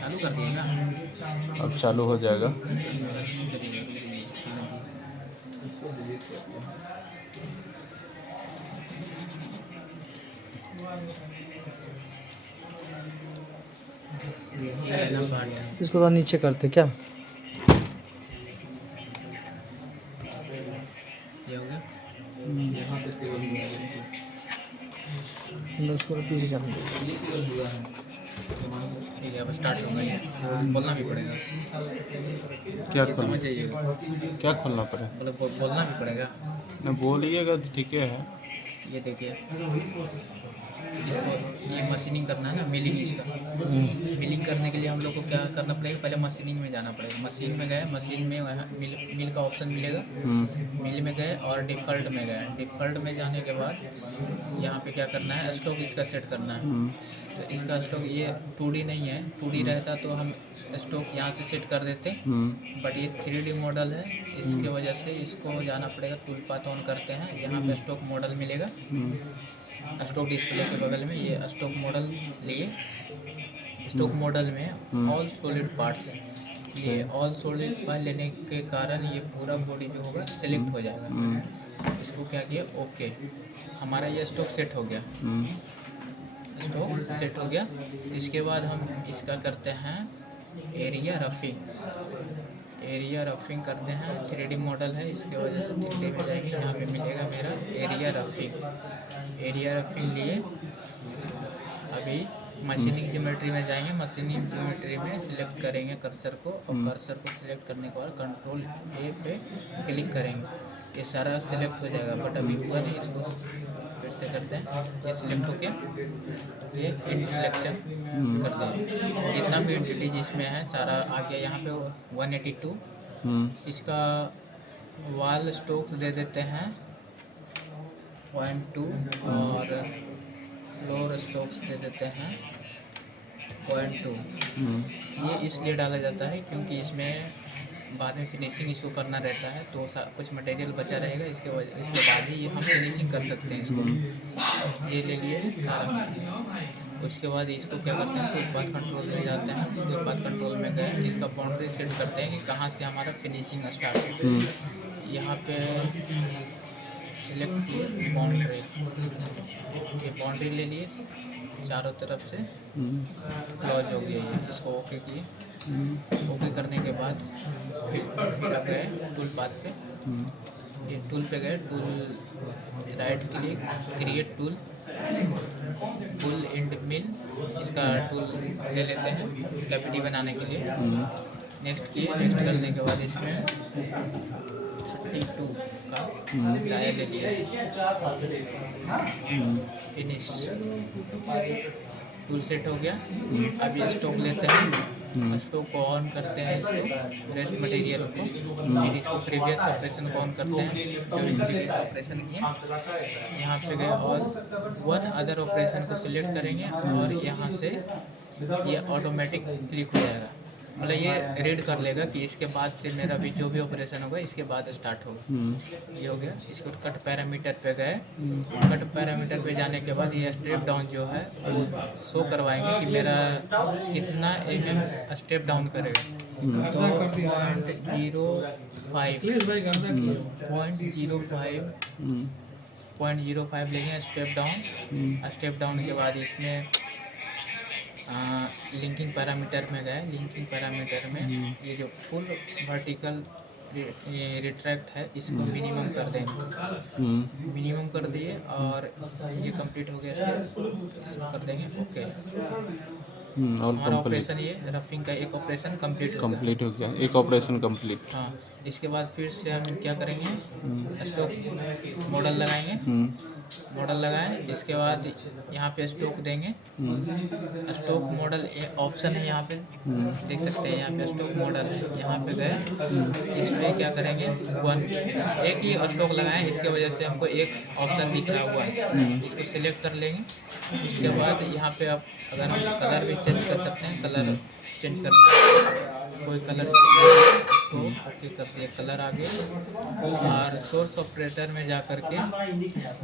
चालू कर दिएगा। अब चालू हो जाएगा। इसको थोड़ा नीचे करते क्या? ये हो गया। उसको पीछे चल। ठीक है, अब स्टार्ट होगा। ये बोलना भी पड़ेगा। क्या ये समझ खोलना जाइएगा। क्या खोलना पड़े? मतलब बोलना भी पड़ेगा। न बोलिएगा तो ठीक है। ये देखिए, इसको ये मशीनिंग करना है ना, मिलिंग इसका। मिलिंग करने के लिए हम लोग को क्या करना पड़ेगा, पहले मशीनिंग में जाना पड़ेगा। मशीन में गए, मशीन में वहाँ मिल का ऑप्शन मिलेगा। मिल में गए और डिफ़ॉल्ट में गए। डिफ़ॉल्ट में जाने के बाद यहाँ पे क्या करना है, स्टॉक इसका सेट करना है। तो इसका स्टॉक ये 2D नहीं है। 2D रहता तो हम स्टॉक यहाँ से सेट कर देते, बट ये 3D मॉडल है। इसके वजह से इसको जाना पड़ेगा। टूल पाथ ऑन करते हैं, यहाँ पे स्टॉक मॉडल मिलेगा। स्टॉक डिस्प्ले के बगल में ये स्टॉक मॉडल लिए। स्टॉक मॉडल में ऑल सॉलिड पार्ट्स, ये ऑल सॉलिड पार्ट लेने के कारण ये पूरा बॉडी जो होगा सेलेक्ट हो जाएगा। इसको क्या किया, ओके, हमारा ये स्टॉक सेट हो गया। स्टॉक सेट हो गया। इसके बाद हम इसका करते हैं एरिया रफिंग। एरिया रफिंग करते हैं। 3D मॉडल है, इसके वजह से 3D में जाएंगे। यहाँ पे मिलेगा मेरा एरिया रफिंग। एरिया रफिंग लिए अभी मशीनिंग ज्योमेट्री में जाएंगे। मशीनिंग ज्योमेट्री में सिलेक्ट करेंगे कर्सर को, और कर्सर को सिलेक्ट करने के बाद कंट्रोल ए पे क्लिक करेंगे। ये सारा सिलेक्ट हो जाएगा, बट अभी हुआ नहीं। इसको फिर से करते हैं। ये सिलेक्ट हो गया, ये एंड सिलेक्शन कर दें। जितना भी एंटिटी जिसमें है सारा आ गया। यहाँ पे 182 इसका वाल स्टोक्स दे देते हैं 0.2 और फ्लोर स्टोक्स दे देते हैं 0.2। ये इसलिए डाला जाता है क्योंकि इसमें बाद में फिनिशिंग इसको करना रहता है, तो कुछ मटेरियल बचा रहेगा। इसके बाद ही ये हम फिनिशिंग कर सकते हैं इसको। ये ले लिए सारा। उसके बाद इसको क्या करते हैं, टूल पाथ कंट्रोल में जाते हैं। टूल पाथ कंट्रोल में गए, इसका बाउंड्री सेट करते हैं कि कहाँ से हमारा फिनिशिंग स्टार्ट हो। यहाँ पे सिलेक्ट किए बाउंड्री, ये बाउंड्री ले लिए चारों तरफ से। क्लोज हो गया ये, इसको ओके किए। ओके करने के बाद फिर अब गए टूल पाथ पे। ये टूल पे गए, tool right click, create tool, pull and mill, इसका टूल ले लेते हैं कैविटी बनाने के लिए। नेक्स्ट किए। नेक्स्ट करने के बाद इसमें 32 का डायल ले लिया। फिनिश, टूल सेट हो गया। अब ये स्टॉक लेते हैं, स्टॉक को ऑन करते हैं, इसको रेस्ट मटेरियल को। फिर इसको प्रीवियस ऑपरेशन को ऑन करते हैं, जो भी प्रीवियस ऑपरेशन किए। यहाँ पे गए और वन अदर ऑपरेशन को सिलेक्ट करेंगे और यहाँ से ये ऑटोमेटिक क्लिक हो जाएगा। मतलब ये रीड कर लेगा कि इसके बाद से मेरा भी जो भी ऑपरेशन होगा इसके बाद स्टार्ट होगा। ये हो गया। इसको कट पैरामीटर पे गए। कट पैरामीटर पे जाने के बाद ये स्टेप डाउन जो है वो शो करवाएंगे कि मेरा कितना स्टेप डाउन करेगा। तो 0.05 लेंगे स्टेप डाउन। स्टेप डाउन के बाद इसमें लिंकिंग पैरामीटर में गए। लिंकिंग पैरामीटर में ये जो फुल वर्टिकल रिट्रैक्ट है इसको मिनिमम कर देंगे। मिनिमम कर दिए और ये कंप्लीट हो गया। इसको कर देंगे ओके। हमारा ऑपरेशन ये रफिंग का एक ऑपरेशन कंप्लीट हो गया। एक ऑपरेशन कंप्लीट। हाँ, इसके बाद फिर से हम क्या करेंगे, स्टॉक मॉडल लगाएंगे। मॉडल लगाएं, इसके बाद यहाँ पे स्टॉक देंगे। स्टॉक मॉडल ऑप्शन है, यहाँ पे देख सकते हैं। यहाँ पे स्टॉक मॉडल है, यहाँ पे गए। इसमें क्या करेंगे, एक ही स्टॉक लगाएं। इसके वजह से हमको एक ऑप्शन दिख रहा हुआ है, इसको सिलेक्ट कर लेंगे। इसके बाद यहाँ पे आप अगर हम कलर भी चेंज कर सकते हैं, कलर चेंज करना है, कोई कलर इसको इसको ओके कर दिया, कलर आ गया। और सोर्स ऑपरेटर में जा कर के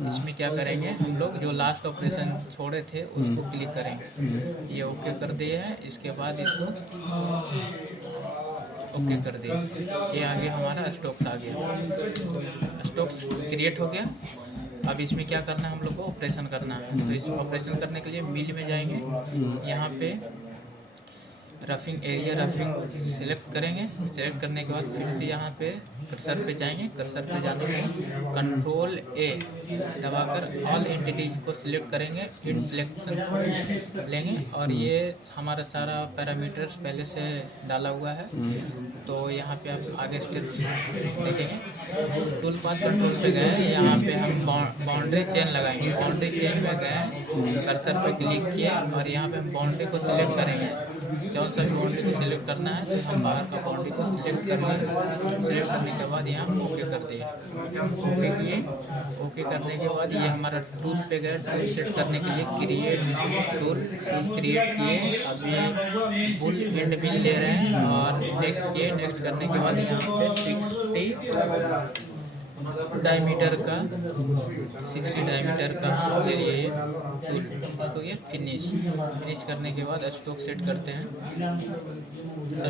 इसमें क्या करेंगे हम लोग, जो लास्ट ऑपरेशन छोड़े थे उसको क्लिक करेंगे। ये ओके कर दिए हैं। इसके बाद इसको ओके कर दिए। ये आ गया हमारा स्टॉक्स आ गया, स्टॉक्स क्रिएट हो गया। अब इसमें क्या करना है हम लोग को, ऑपरेशन करना है। तो इस ऑपरेशन करने के लिए मिल में जाएंगे, यहाँ पे रफिंग एरिया रफिंग सिलेक्ट करेंगे। सिलेक्ट करने के बाद फिर से यहाँ पे कर्सर पे जाएंगे। कर्सर पे जाने में कंट्रोल ए दबाकर ऑल एंटिटीज को सिलेक्ट करेंगे, इन सिलेक्शन लेंगे। और ये हमारा सारा पैरामीटर्स पहले से डाला हुआ है, तो यहाँ पे आप आगे स्टेप देखेंगे। टूल पाथ कंट्रोल पे गए, यहाँ पे हम बाउंड्री चेन लगाएंगे। बाउंड्री चेन में गए, कर्सर पे क्लिक किए और यहाँ पे हम बाउंड्री को सिलेक्ट करेंगे। जौन सा बाउंड्री को सिलेक्ट करना है, तो हम बाहर का बाउंड्री को सिलेक्ट कर लिए। सिलेक्ट करने के बाद यहाँ ओके कर दिए, ओके किए। ओके करने के बाद ये हमारा टूल पे गए, टूल सेट करने के लिए क्रिएट टूल क्रिएट किए। अब ये फुल एंड मिल ले रहे हैं और नेक्स्ट किए। नेक्स्ट करने के बाद यहाँ पे 60 डायमीटर का 60 डायमीटर का ले लिए ये टूल। इसको ये फिनिश करने के बाद स्टॉक सेट करते हैं।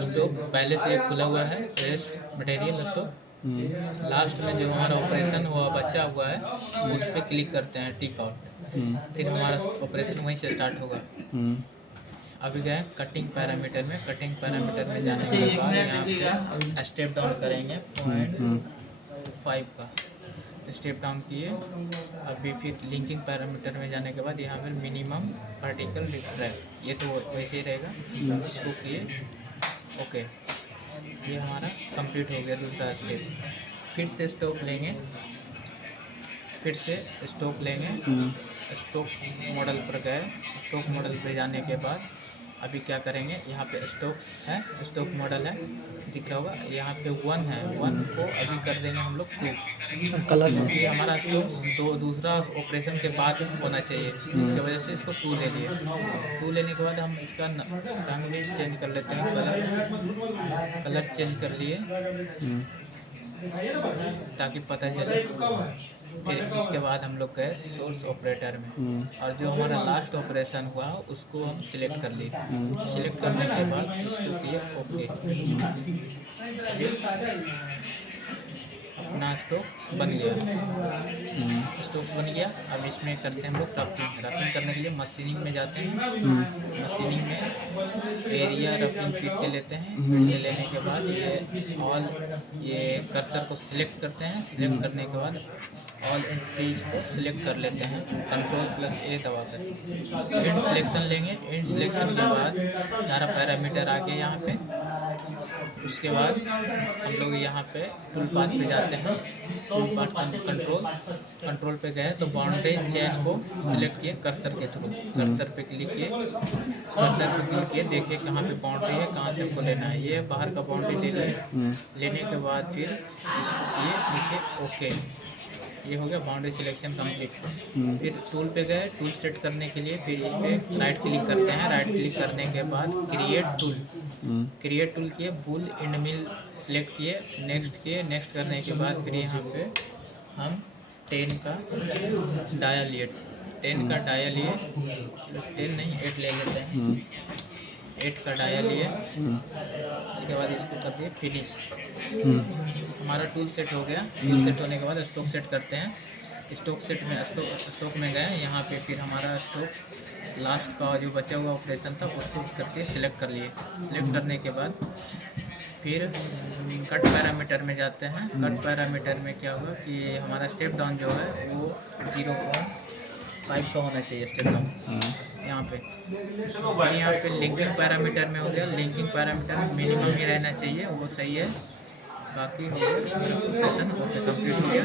स्टॉक पहले से खुला हुआ है, रेस्ट मटेरियल स्टॉक। लास्ट में जो हमारा ऑपरेशन हुआ बचा हुआ है उस पर क्लिक करते हैं, टिक आउट। फिर हमारा ऑपरेशन वहीं से स्टार्ट होगा। अभी गए कटिंग पैरामीटर में। कटिंग पैरामीटर में जाने के बाद यहाँ पे स्टेप डाउन करेंगे 0.5 का स्टेप डाउन किए। अभी फिर लिंकिंग पैरामीटर में जाने के बाद यहाँ पर मिनिमम पार्टिकल डिफरेंस, ये तो वैसे ही रहेगा। इसको किए ओके। ये हमारा कंप्लीट हो गया दूसरा स्टेप। फिर से स्टॉक लेंगे, फिर से स्टॉक लेंगे। स्टॉक मॉडल पर गए। स्टॉक मॉडल पर जाने के बाद अभी क्या करेंगे, यहाँ पे स्टॉक है, स्टॉक मॉडल है, दिख रहा होगा। यहाँ पे 1 है, 1 को अभी कर देंगे हम लोग 2। कलर ये हमारा स्टॉक दूसरा ऑपरेशन के बाद होना चाहिए, इसकी वजह से इसको 2 ले लिए। 2 लेने के बाद हम इसका रंग भी चेंज कर लेते हैं, कलर चेंज कर लिए ताकि पता चले। फिर इसके बाद हम लोग गए सोर्स ऑपरेटर में और जो हमारा लास्ट ऑपरेशन हुआ उसको हम सिलेक्ट कर लिए। सिलेक्ट करने के बाद इसको किए ओके। अपना स्टॉक बन गया, स्टॉक बन गया। अब इसमें करते हैं हम लोग रफिंग। रफिंग करने के लिए मशीनिंग में जाते हैं। मशीनिंग में एरिया रफिंग फिर से लेते हैं। फिर से लेने के बाद ये कर्सर को सिलेक्ट करते हैं। सिलेक्ट करने के बाद ऑल एंटिटीज को सिलेक्ट कर लेते हैं, कंट्रोल+A दबाकर। एंड सिलेक्शन लेंगे। एंड सिलेक्शन के बाद सारा पैरामीटर आ गया यहाँ पे। उसके बाद हम लोग यहाँ पे टूल पाथ पे जाते हैं। टूल पाथ कंट्रोल पे गए तो बाउंड्री चेन को सिलेक्ट किए कर्सर के थ्रू। कर्सर पे क्लिक किए, कर्सर पे क्लिक किए, देखिए कहाँ पे बाउंड्री है, कहाँ से हमको लेना है। ये बाहर का बाउंड्री ले लिए। लेने के बाद फिर ये नीचे ओके। ये हो गया बाउंड्री सिलेक्शन कंप्लीट। फिर टूल पे गए, टूल सेट करने के लिए फिर इस पे राइट क्लिक करते हैं। राइट क्लिक करने के बाद क्रिएट टूल किए, बुल एंड मिल सिलेक्ट किए, नेक्स्ट किए। नेक्स्ट करने के बाद फिर यहाँ पे हम 10 का डाया लिए। 10 का डाया लिए, 10 नहीं 8 ले लेते हैं। 8 का डाया लिए। उसके बाद इसको कर दिए फिनिश। हमारा टूल सेट हो गया। टूल सेट होने के बाद स्टॉक सेट करते हैं। स्टॉक सेट में स्टॉक में गए, यहाँ पे फिर हमारा स्टॉक लास्ट का जो बचा हुआ ऑपरेशन था उसको करके सिलेक्ट कर लिए। सिलेक्ट करने के बाद फिर कट पैरामीटर में जाते हैं। कट पैरामीटर में क्या हुआ कि हमारा स्टेप डाउन जो है वो 0.5 का होना चाहिए स्टेप डाउन यहाँ पे। यहाँ पे लिंकिंग पैरामीटर में हो गया। लिंकिंग पैरामीटर मिनिमम ही रहना चाहिए, वो सही है। बाकी हो गया मेरा ऑपरेशन कंप्लीट हो गया।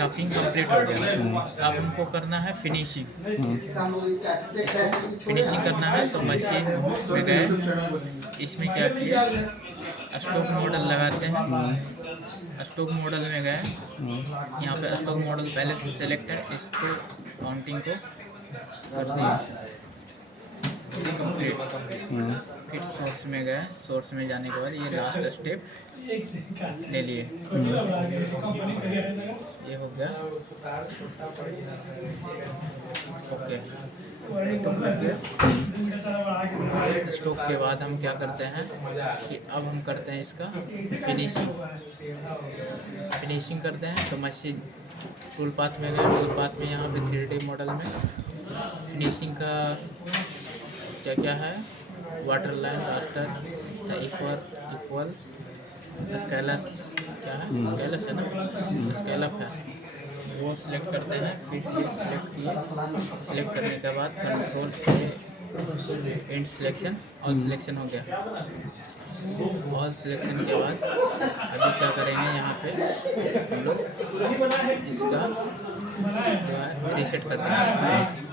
रफिंग कंप्लीट हो गया। अब हमको करना है फिनिशिंग। फिनिशिंग करना है तो मशीन में गए, इसमें क्या किया स्टॉक मॉडल लगाते हैं। स्टॉक मॉडल में गए, यहाँ पे स्टॉक मॉडल पहले से सेलेक्ट है, इसको काउंटिंग को कर दिया कंप्लीट। फिर सोर्स में गए, सोर्स में जाने के बाद ये लास्ट स्टेप ले लिए। ये हो गया ओके। स्टॉक लग गया। स्टॉक के बाद हम क्या करते हैं कि अब हम करते हैं इसका फिनिशिंग करते हैं। तो मशीन टूल पाथ में गए, टूल पाथ में यहाँ पे 3D मॉडल में फिनिशिंग का क्या क्या है, वाटर लाइन, रास्टर, इक्वल, स्केलस, क्या है स्केलस है ना, स्केलअप है, वो सिलेक्ट करते हैं। फिर ये सिलेक्ट किए, सिलेक्ट करने के बाद control and selection, all selection हो गया। ऑल सिलेक्शन के बाद अभी क्या करेंगे, यहाँ पे हम लोग इसका जो है रीसेट कर देंगे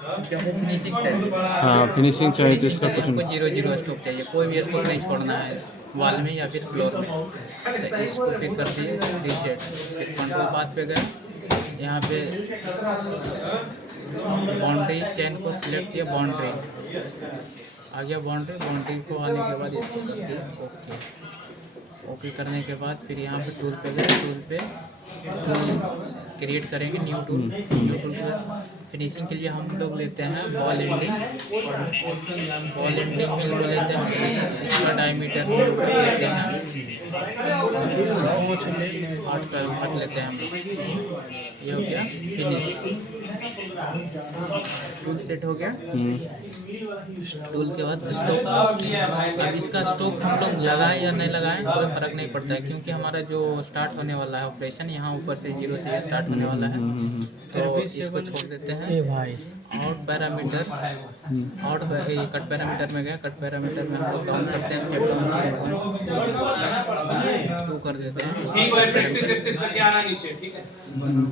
क्योंकि हमको फिनिशिंग चाहिए। हाँ फिनिशिंग चाहिए तो इसका कुछ हमको 0 स्टॉक चाहिए, कोई भी स्टॉक नहीं छोड़ना है वॉल में या फिर फ्लोर में। तो इसको फिर कर दिए रीसेट। फिर कंट्रोल पाथ पे गए, यहाँ पे बाउंड्री चेन को सिलेक्ट किया, बाउंड्री आ गया, बाउंड्री को आने के बाद इसको कर दिया ओके करने के बाद फिर यहाँ पे टूल पे गए, टूल पे क्रिएट करेंगे न्यू टूल के बाद फिनिशिंग के लिए हम लोग लेते हैं बॉल एंडिंग में लेते हैं। इसका डायमीटर लेते हैं 8 लेते हैं हम लोग। ये हो गया फिनिश, टूल सेट हो गया। टूल के बाद स्टॉक, अब इसका स्टॉक हम लोग लगाएं या नहीं लगाएं कोई फर्क नहीं पड़ता है क्योंकि हमारा जो स्टार्ट होने वाला है ऑपरेशन यहाँ ऊपर से 0 से स्टार्ट होने वाला है। तो इसको छोड़ देते हैं। आउट पैरामीटर, कट पैरामीटर में गए, कट पैरामीटर में हम लोग डाउन करते हैं, स्टेप डाउन 2 कर देते हैं।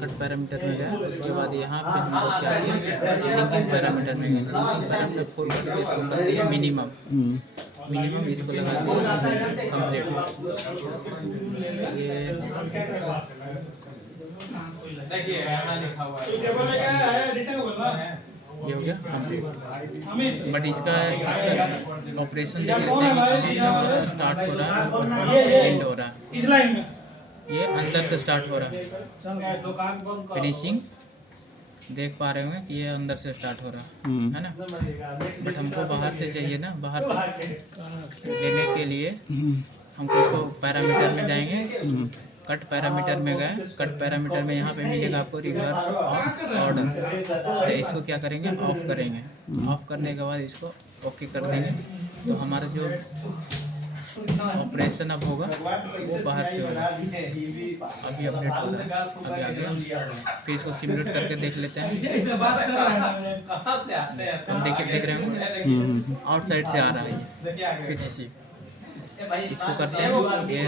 कट पैरामीटर में गए, उसके बाद यहाँ पे हम लोग क्या किए, लिंकिंग पैरामीटर में गए, लिंकिंग पैरामीटर 4 कर दिए मिनिमम, इसको लगा दिए कंप्लीट। ये हो गया कंप्लीट। बट इसका ऑपरेशन देख लेते हैं कि कहाँ से हमारा स्टार्ट हो रहा है और एंड हो रहा है। ये अंदर से स्टार्ट हो रहा है, फिनिशिंग देख पा रहे होंगे कि ये अंदर से स्टार्ट हो रहा है ना। बट हमको बाहर से चाहिए ना, बाहर से लेने के लिए हमको इसको पैरामीटर में जाएंगे, कट पैरामीटर में गए, कट पैरामीटर में यहाँ पे मिलेगा आपको रिवर्स ऑर्डर। तो इसको क्या करेंगे, ऑफ करेंगे। ऑफ करने के बाद इसको ओके कर देंगे। तो हमारा जो ऑपरेशन अब होगा वो बाहर से होगा। अभी अपडेट हो रहा है, अभी आ गया। फिर इसको सिमुलेट करके देख लेते हैं। हम देख रहे होंगे आउटसाइड से आ रहा है फिर ऐसे इसको करते हैं। ये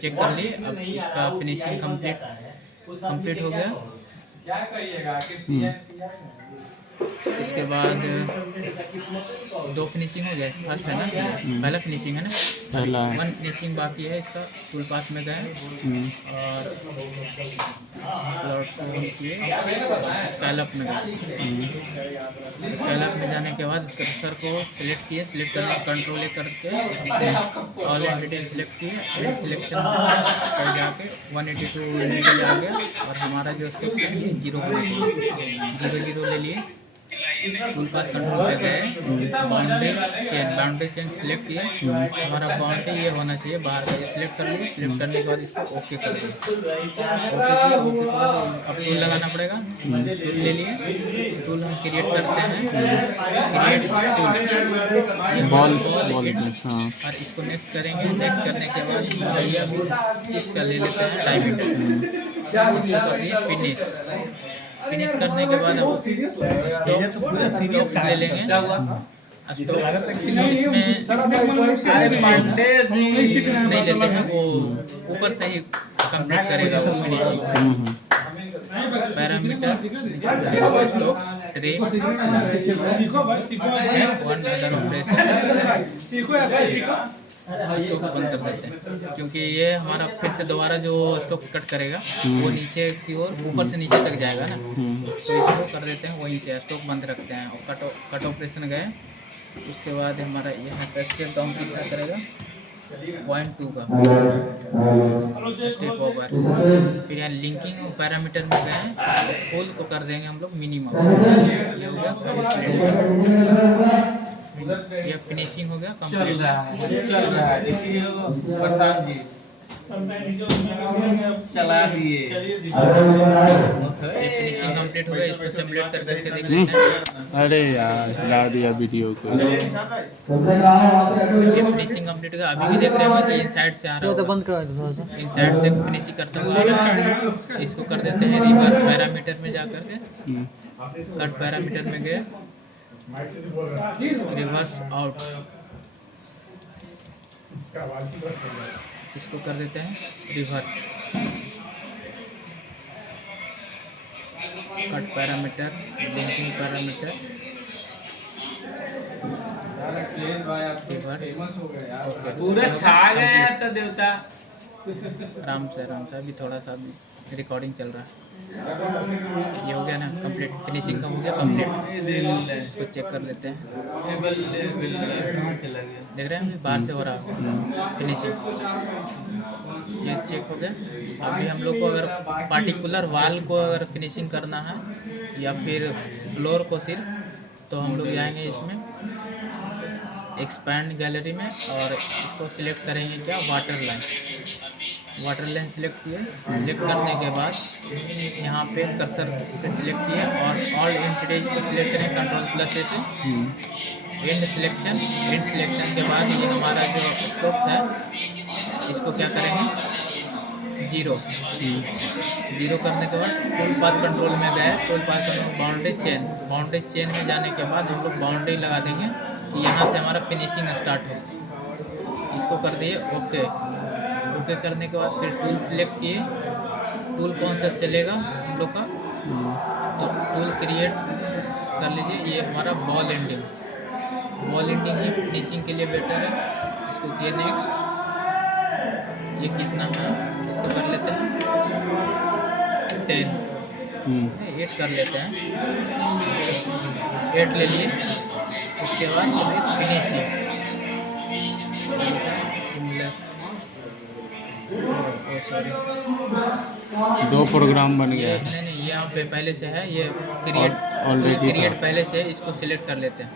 चेक कर लिए, अब इसका फिनिशिंग कंप्लीट हो गया। इसके बाद 2 फिनिशिंग हो गए, फर्स्ट है ना, पहला फिनिशिंग है ना, पहला 1 फिनिशिंग बाकी है। इसका टूल पाथ में गए और स्केलअप में गए। स्केलअप में जाने के बाद इसके कर्सर को सिलेक्ट किए, सिलेक्ट करके कंट्रोल करके ऑल एंटिटी सिलेक्ट किए, सिलेक्शन पर जाके 182 एंटिटी आ गया और हमारा जो स्टेप है 0 होना चाहिए, 0 ले लिए। टूल पाथ कंट्रोल पे गए, बाउंड्री चेन सिलेक्ट किए, हमारा बाउंड्री ये होना चाहिए बाहर का, ये सिलेक्ट कर लिए। सिलेक्ट करने के बाद इसको ओके कर दिए। ओके अब टूल लगाना पड़ेगा, टूल ले लिए। टूल हम क्रिएट करते हैं, क्रिएट टूल और इसको नेक्स्ट करेंगे। नेक्स्ट करने के बाद इसका ले लेते हैं डायमीटर, इसको कर दिए फिनिश करने के बाद अब स्टॉक्स ले लेंगे। स्टॉक्स इसमें नहीं लेते हैं, वो ऊपर से ही कंप्लीट करेगा वो finishing. Parameter stocks tray 1 other operation stocks बंद कर देते हैं क्योंकि ये हमारा फिर से दोबारा जो स्टॉक्स कट करेगा वो नीचे की ओर ऊपर से नीचे तक जाएगा ना। तो इसको कर देते हैं, वहीं से स्टॉक बंद रखते हैं। और कट ऑपरेशन गए, उसके बाद हमारा यहाँ का स्टेप डाउन कितना करेगा 0.2 का स्टेप ओवर। फिर यहाँ लिंकिंग पैरामीटर में गए हैं तो फुल को कर देंगे हम लोग मिनिमम। ये हो गया कंप्लीट, ये फिनिशिंग हो गया कंप्लीट। देखिए प्रधान जी चला दिए। ये फिनिशिंग कंप्लीट हो गया। इसको सिमुलेट कर करके देख लेते हैं। अरे यार हिला दिया वीडियो को। ये फिनिशिंग कंप्लीट हो गया। अभी भी देख रहे होंगे कि इनसाइड से आ रहा ये तो होगा, बंद करा दो थोड़ा सा। इनसाइड से फिनिशिंग करता हुआ आ रहा है। इसको कर देते हैं रिवर्स पैरामीटर में जा करके, कट पैरामीटर में गए, रिवर्स आउट, इसको कर देते हैं reverse, cut parameter, linking parameter, reverse, okay. पूरा छा गए हैं तो देवता। आराम से अभी थोड़ा सा रिकॉर्डिंग चल रहा है। ये हो गया ना कंप्लीट, फिनिशिंग का हो गया कंप्लीट। इसको चेक कर लेते हैं। देख रहे हैं अभी बाहर से हो रहा है फिनिशिंग। ये चेक हो गया। अभी हम लोग को अगर पार्टिकुलर वाल को अगर फिनिशिंग करना है या फिर फ्लोर को सिर्फ, तो हम लोग जाएंगे इसमें एक्सपैंड गैलरी में और इसको सिलेक्ट करेंगे क्या, water line. Water line select किए, सिलेक्ट करने के बाद यहाँ पे कर्सर पे सिलेक्ट किए और ऑल एंटिटीज को सिलेक्ट करें Ctrl+A से। एंड सिलेक्शन के बाद ये हमारा जो स्टॉप्स है इसको क्या करेंगे 0 करने के बाद टूल पाथ कंट्रोल में गए, tool path control boundary chain में जाने के बाद हम लोग बाउंड्री लगा देंगे कि यहाँ से हमारा फिनिशिंग स्टार्ट हो। इसको कर दिए ओके करने के बाद फिर टूल सिलेक्ट किए, टूल कौन सा चलेगा हम लोग का, तो टूल क्रिएट कर लीजिए। ये हमारा बॉल एंडिंग ही फिनिशिंग के लिए बेटर है। इसको किए नेक्स्ट। ये कितना है इसको कर लेते हैं 10, 8 कर लेते हैं, 8 ले लिए। उसके बाद फिनिशिंग सिमिलर, सॉरी 2 प्रोग्राम बन गया है। नहीं यहाँ पे पहले से है, ये क्रिएट पहले से है। इसको सिलेक्ट कर लेते हैं,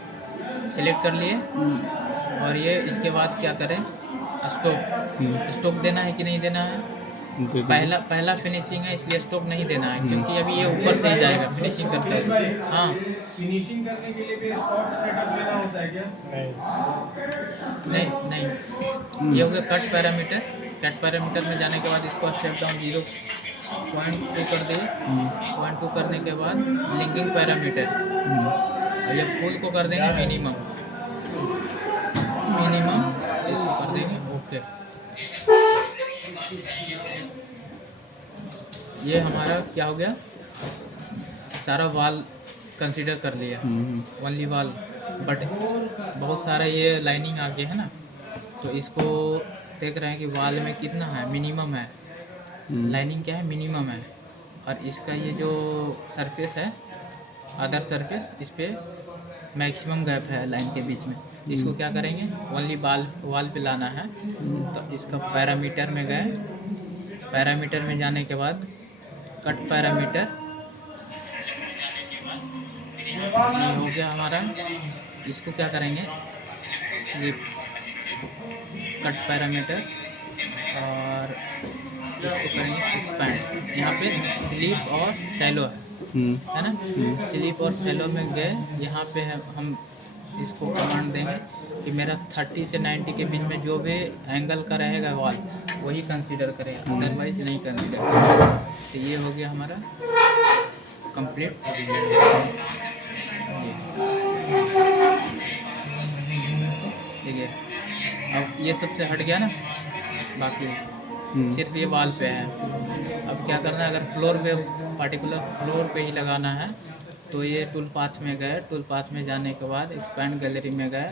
सिलेक्ट कर लिए और ये इसके बाद क्या करें, स्टॉप देना है कि नहीं देना है। पहला फिनिशिंग है इसलिए स्टॉप नहीं देना है, क्योंकि अभी ये ऊपर से ही जाएगा फिनिशिंग करते हुए। हाँ फिनिशिंग करने के लिए भी स्पॉट सेटअप देना होता है क्या? नहीं ये हो गया कट पैरामीटर में जाने के बाद इसको स्टेप डाउन 0.2 कर दिए। 0.2 करने के बाद लिंकिंग पैरामीटर और ये फुल को कर देंगे मिनिमम, इसको कर देंगे ओके। ये हमारा क्या हो गया, सारा वाल कंसीडर कर लिया, ओनली वाल, बट बहुत सारा ये लाइनिंग आ गया है ना, तो इसको देख रहे हैं कि वाल में कितना है, मिनिमम है। लाइनिंग क्या है, मिनिमम है। और इसका ये जो सरफेस है अदर सरफेस, इस पर मैक्सिमम गैप है लाइन के बीच में। इसको क्या करेंगे, ओनली वाल पे लाना है। तो इसका पैरामीटर में गए, पैरामीटर में जाने के बाद कट पैरामीटर, ये हो गया हमारा। इसको क्या करेंगे, स्लिप कट पैरामीटर और इसको करेंगे एक्सपैंड। यहाँ पे स्लीप और शैलो है ना, स्लीप और शैलो में गए, यहाँ पे हम इसको कमांड देंगे कि मेरा 30 से 90 के बीच में जो भी एंगल का रहेगा वॉल वही कंसीडर करें, अदरवाइज नहीं कंसीडर करें। तो ये हो गया हमारा कंप्लीट। ठीक है, अब ये सबसे हट गया ना, बाकी सिर्फ ये वाल पे है। अब क्या करना है, अगर फ्लोर पे पार्टिकुलर फ्लोर पे ही लगाना है तो ये टूल पाथ में गए, टूल पाथ में जाने के बाद एक्सपैंड गैलरी में गए,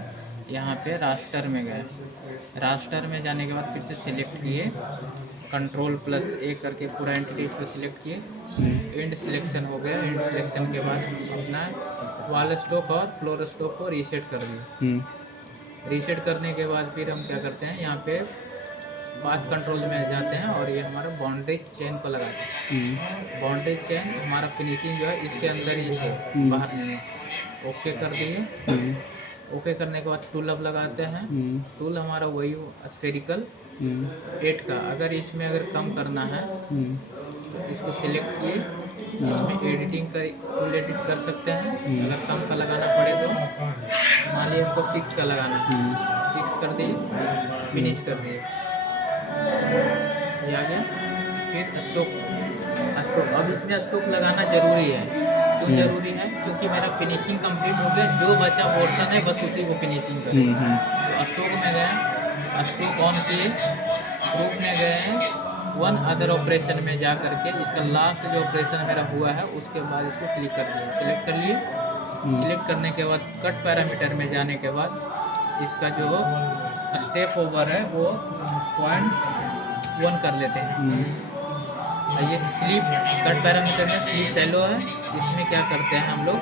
यहाँ पे रास्टर में गए, रास्टर में जाने के बाद फिर से सिलेक्ट किए कंट्रोल प्लस ए करके पूरा एंटिटीज को सिलेक्ट किए। एंड सिलेक्शन हो गया। एंड सिलेक्शन के बाद अपना वॉल स्टॉक और फ्लोर स्टॉक को रीसेट कर दिए। रीसेट करने के बाद फिर हम क्या करते हैं, यहाँ पे पाथ कंट्रोल में जाते हैं और ये हमारा बाउंड्री चेन को लगाते हैं। बाउंड्री चेन हमारा फिनिशिंग जो है इसके अंदर ही है, बाहर नहीं है। ओके कर दिए। ओके करने के बाद टूल अब लगाते हैं। टूल हमारा वही स्फेरिकल 8 का। अगर इसमें अगर कम करना है तो इसको सिलेक्ट किए, इसमें एडिटिंग कर टूल एडिट कर सकते हैं। अगर कम का लगाना पड़े तो मान लीजिए हमको 6 का लगाना है, 6 कर दिए, फिनिश कर दिए, ये आ गया। फिर स्टॉक अब इसमें स्टॉक लगाना ज़रूरी है। क्यों ज़रूरी है? क्योंकि मेरा फिनिशिंग कंप्लीट हो गया, जो बचा पोर्शन है बस उसी को फिनिशिंग करें। तो स्टॉक में गए, स्टॉक ऑन किए, ग्रुप में गए, वन अदर ऑपरेशन में जा करके इसका लास्ट जो ऑपरेशन मेरा हुआ है उसके बाद इसको क्लिक कर दिया, सिलेक्ट कर लिए। सिलेक्ट करने के बाद कट पैरामीटर में जाने के बाद इसका जो स्टेप ओवर है वो 0.1 कर लेते हैं। ये स्लीप कट पैरामीटर में स्लीप सैलो है। इसमें क्या करते हैं हम लोग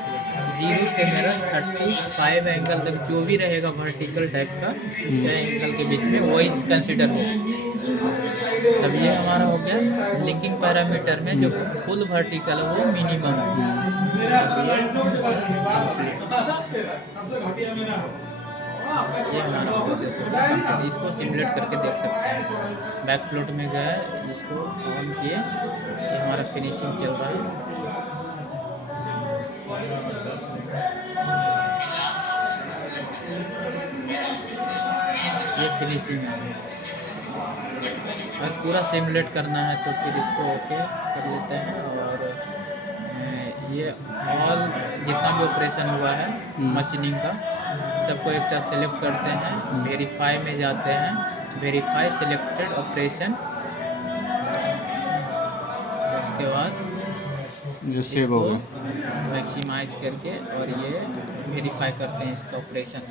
0 से मेरा 35 एंगल तक जो भी रहेगा वर्टिकल टाइप का इसके एंगल के बीच में वही कंसिडर हो। तब ये हमारा हो गया। लिंकिंग पैरामीटर में जो फुल वर्टिकल है वो मिनिमम है। ये हमारा प्रोसेस होता है। इसको सिमुलेट करके देख सकते हैं। बैक प्लॉट में गए, इसको ऑन किए, ये हमारा फिनिशिंग चल रहा है। ये फिनिशिंग है। अगर पूरा सिमुलेट करना है तो फिर इसको ओके कर लेते हैं और ये ऑल जितना भी ऑपरेशन हुआ है मशीनिंग का सबको एक साथ सेलेक्ट करते हैं। वेरीफाई में जाते हैं, वेरीफाई सिलेक्टेड ऑपरेशन, उसके बाद जो सेव होगा मैक्सिमाइज करके और ये वेरीफाई करते हैं इसका ऑपरेशन।